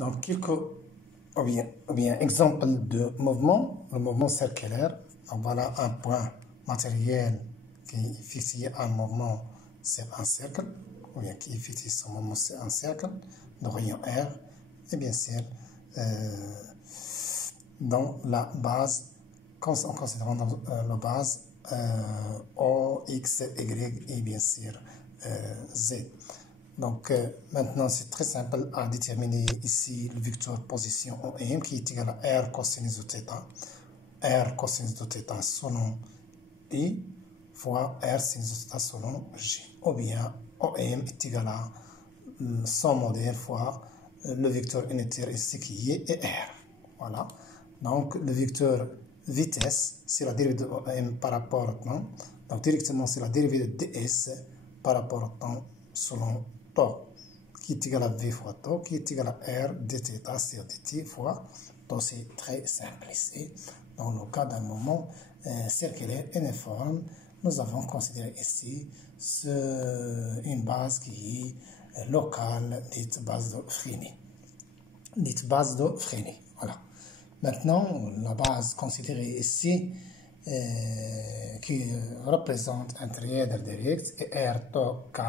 Donc, ou bien exemple de mouvement, le mouvement circulaire. Donc, voilà un point matériel qui est fixé à un mouvement, c'est un cercle, ou bien qui est fixé sur un mouvement, c'est un cercle, de rayon R, et bien sûr, dans la base, en considérant la base O, X, Y et bien sûr Z. Donc maintenant c'est très simple à déterminer ici le vecteur position OM qui est égal à R cosinus de θ. R cosinus de θ selon I fois R sinus de θ selon J. Ou bien OM est égal à son modèle fois le vecteur unitaire ici qui est R. Voilà. Donc le vecteur vitesse, c'est la dérivée de OM par rapport au temps. Donc directement c'est la dérivée de ds par rapport au temps selon tau, qui est égal à V fois tau, qui est égal à R dθ sur dt fois tau. C'est très simple ici. Dans le cas d'un mouvement circulaire uniforme, nous avons considéré ici une base qui est locale, dite base de Freinet. Voilà. Maintenant, la base considérée ici, qui représente un trièdre direct, et R tau K,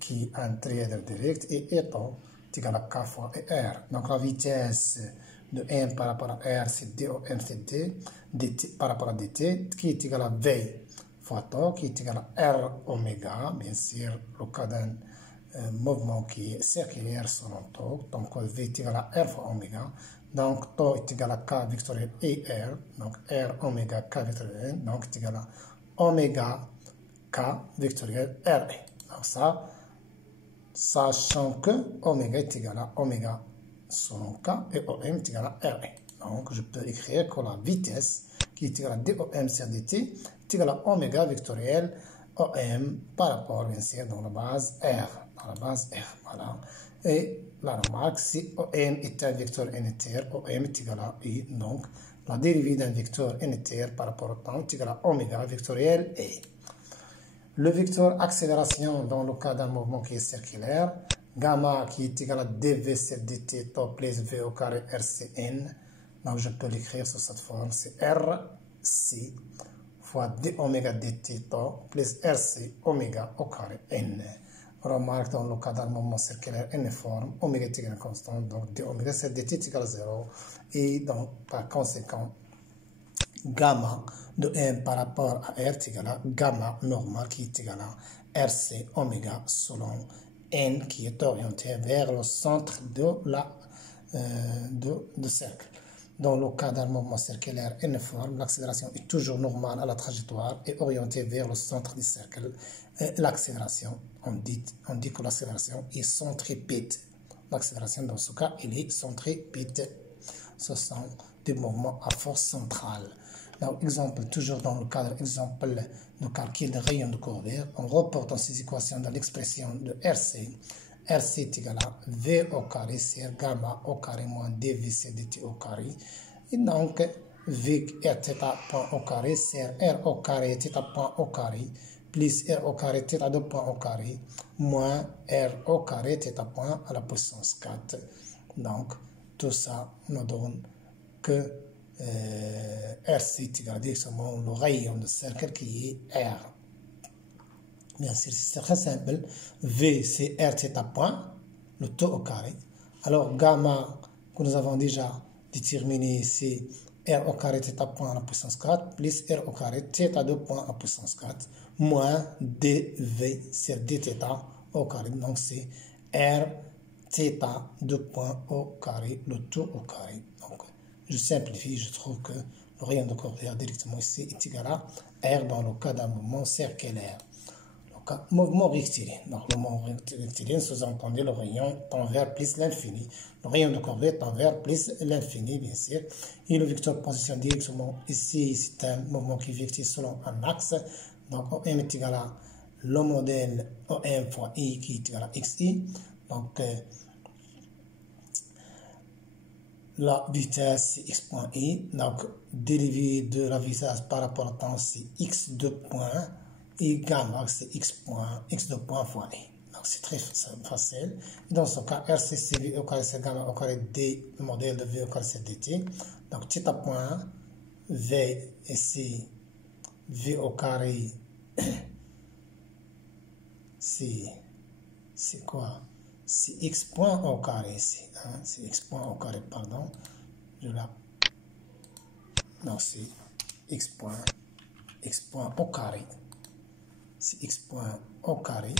qui est un trièdre direct, et E tau est égal à K fois R. Donc la vitesse de M par rapport à R, c'est DOM, c'est dt par rapport à dt, qui est égal à V fois tau, qui est égal à R oméga, bien sûr, le cas d'un mouvement qui est circulaire selon tau, donc V est égal à R fois oméga, donc tau est égal à K vectoriel et R, donc R oméga K vectoriel, donc est égal à oméga K vectoriel R. Donc ça, sachant que oméga est égal à oméga selon K et OM est égal à R. Donc je peux écrire que la vitesse qui est égale à DOM sur dt est égale à oméga vectoriel OM par rapport bien sûr dans la base R. Voilà. Et la remarque, si OM est un vecteur unitaire, OM est égal à I, donc la dérivée d'un vecteur unitaire par rapport au temps est égale à oméga vectoriel E. Le vecteur accélération dans le cas d'un mouvement qui est circulaire, gamma qui est égal à dv sur dt tau plus v au carré rcn, donc je peux l'écrire sous cette forme, c'est rc fois d oméga dt tau plus rc oméga au carré n. Remarque dans le cas d'un mouvement circulaire uniforme, oméga est égal à constante, donc d oméga sur dt est égal à 0, et donc par conséquent, gamma de M par rapport à R est égal à gamma normal qui est égal à RC oméga selon N qui est orienté vers le centre de cercle. Dans le cas d'un mouvement circulaire uniforme, l'accélération est toujours normale à la trajectoire et orientée vers le centre du cercle. L'accélération, on dit que l'accélération est centripète. L'accélération dans ce cas, elle est centripète. Ce sont des mouvements à force centrale. Donc, exemple, toujours dans le cadre exemple de calcul de rayon de courbure, on reporte dans ces équations dans l'expression de RC. RC est égal à V au carré sur gamma au carré moins dv sur dt au carré. Et donc, V r θ point au carré sur R au carré θ point au carré plus R au carré θ 2 point au carré moins R au carré θ point à la puissance 4. Donc, tout ça nous donne que RC est égal à directement le rayon de cercle qui est R. Bien sûr, c'est très simple. V, c'est R θ point, le taux au carré. Alors, gamma, que nous avons déjà déterminé, c'est R au carré θ point à la puissance 4, plus R au carré θ 2 point à la puissance 4, moins dV sur dθ au carré. Donc, c'est R θ 2 point au carré, le taux au carré. Donc, je simplifie, je trouve que le rayon de courbure directement ici est égal à R dans le cas d'un mouvement circulaire. Mouvement rectiligne. Donc, le mouvement rectiligne, sous-entendu, le rayon tend vers plus l'infini. Le rayon de courbure tend vers plus l'infini, bien sûr. Et le vecteur position directement ici, c'est un mouvement qui vectile selon un axe. Donc, OM est égal à le modèle OM fois I qui est égal à XI. Donc, la vitesse, c'est x point I. Donc, dérivée de la vitesse par rapport au temps, c'est x2 point. Et gamma, c'est x2 point fois I. Donc, c'est très facile. Dans ce cas, RC c'est V au carré c'est gamma au carré D, le modèle de V au carré c'est dt. Donc θ point V ici, V au carré, c'est quoi? C'est x point au carré ici. Hein? C'est x point au carré, pardon. Donc c'est x point au carré. C'est x point au carré.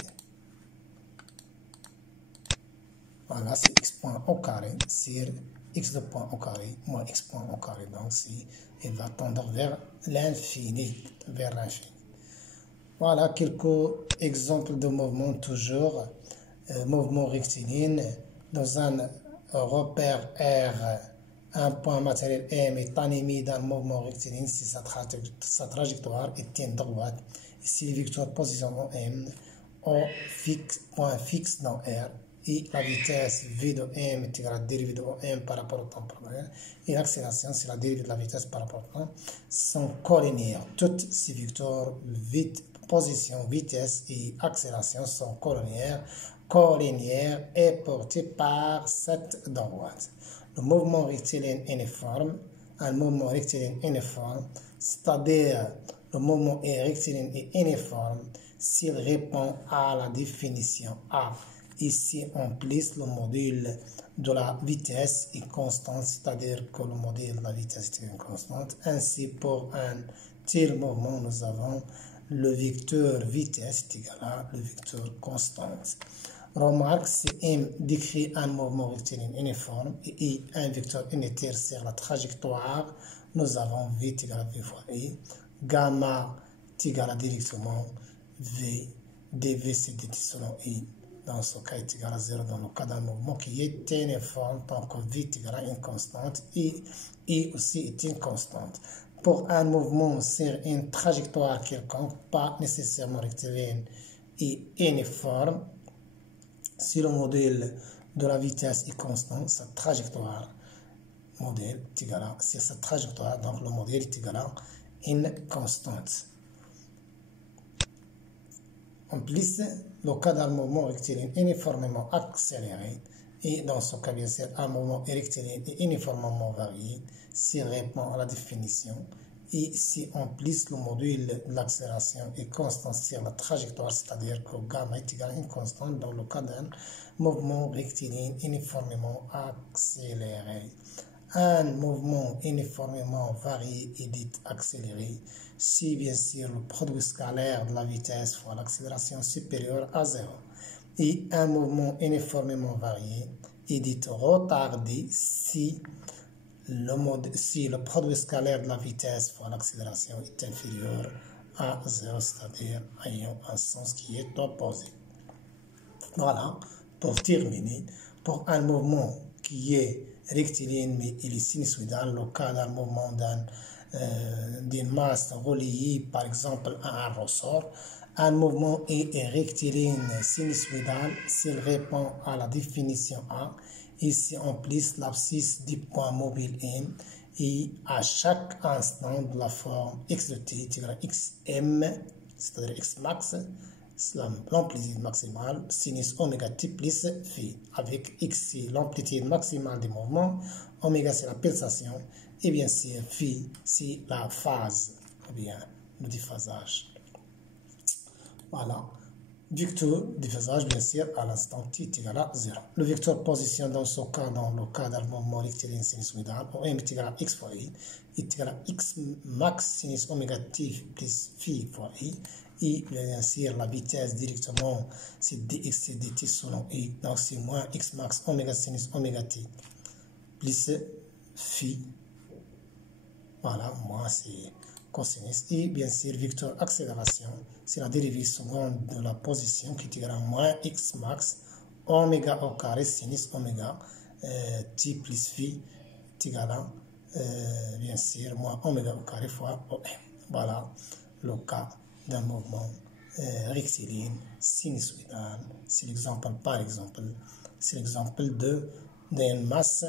Voilà, c'est x point au carré sur x de point au carré moins x point au carré. Donc il va tendre vers l'infini, Voilà quelques exemples de mouvements toujours. Mouvement rectiligne dans un repère R, un point matériel M est animé d'un mouvement rectiligne si sa trajectoire est une droite. Ici, le vecteur position M, point fixe dans R, et la vitesse V de M est égale à la dérivée de M par rapport au temps probable, et l'accélération, c'est la dérivée de la vitesse par rapport au temps, sont collinéaires. Toutes ces vecteurs, position, vitesse et accélération sont collinéaires et portés par cette droite. Le mouvement rectiligne uniforme, un mouvement rectiligne uniforme, c'est-à-dire le mouvement rectiligne est uniforme s'il répond à la définition A. Ici, on place le module de la vitesse est constant, c'est-à-dire que le module de la vitesse est une constante. Ainsi, pour un tel mouvement, nous avons le vecteur vitesse est égal à le vecteur constante. Remarque, si M décrit un mouvement rectiligne uniforme et I un vecteur unitaire sur la trajectoire, nous avons V est égal à V fois I. Gamma est égal à directement V, dV c'est dt selon I. Dans ce cas, est égal à 0 dans le cas d'un mouvement qui est uniforme, donc V est égal à une constante, I aussi est une constante. Pour un mouvement sur une trajectoire quelconque, pas nécessairement rectiligne et uniforme, si le modèle de la vitesse est constant, sa trajectoire modèle est égal à, c'est sa trajectoire, donc le modèle est égal à une constante. En plus, le cas d'un mouvement rectiligne uniformément accéléré, et dans ce cas, bien sûr, un mouvement rectiligne est uniformément varié s'il répond à la définition, et si en plus le module de l'accélération est constant sur la trajectoire, c'est-à-dire que gamma est égal à une constante dans le cas d'un mouvement rectiligne uniformément accéléré. Un mouvement uniformément varié est dit accéléré si bien sûr le produit scalaire de la vitesse fois l'accélération supérieure à 0. Et un mouvement uniformément varié est dit retardé si le produit scalaire de la vitesse fois l'accélération est inférieur à 0, c'est-à-dire ayant un sens qui est opposé. Voilà, pour terminer, pour un mouvement qui est rectiligne mais il est sinusoïdal, le cas d'un mouvement d'une masse reliée par exemple à un ressort, un mouvement est rectiligne sinusoïdal s'il répond à la définition A. Ici on place l'abscisse du point mobile M et à chaque instant de la forme x de t est égal à xm, c'est-à-dire x max, l'amplitude maximale sinus oméga t plus phi, avec x c'est l'amplitude maximale du mouvement, oméga c'est la pulsation, et bien sûr phi c'est la phase, ou bien le déphasage. Voilà. Vecteur déphasage, bien sûr, à l'instant t est égal à 0. Le vecteur position dans ce cas, dans le cas d'un mouvement rectiligne sinusoïdal, M est égal à x fois I, est égal à x max sinus oméga t plus phi fois I. Et bien sûr, la vitesse directement, c'est dx c'est dt selon I. Donc c'est moins x max oméga sinus oméga t plus phi. Voilà, moi c'est cosinus. Et bien sûr, vecteur accélération, c'est la dérivée seconde de la position qui est égale à moins x max oméga au carré sinus oméga t plus phi est égal à bien sûr moins oméga au carré fois OM. Voilà le cas d'un mouvement rectiligne sinusoïdal. C'est l'exemple, par exemple, c'est l'exemple d'une masse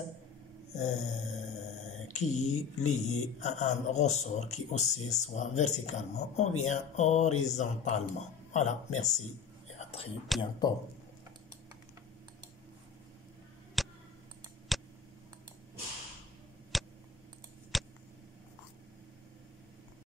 qui est liée à un ressort qui oscille soit verticalement ou bien horizontalement. Voilà, merci et à très bientôt.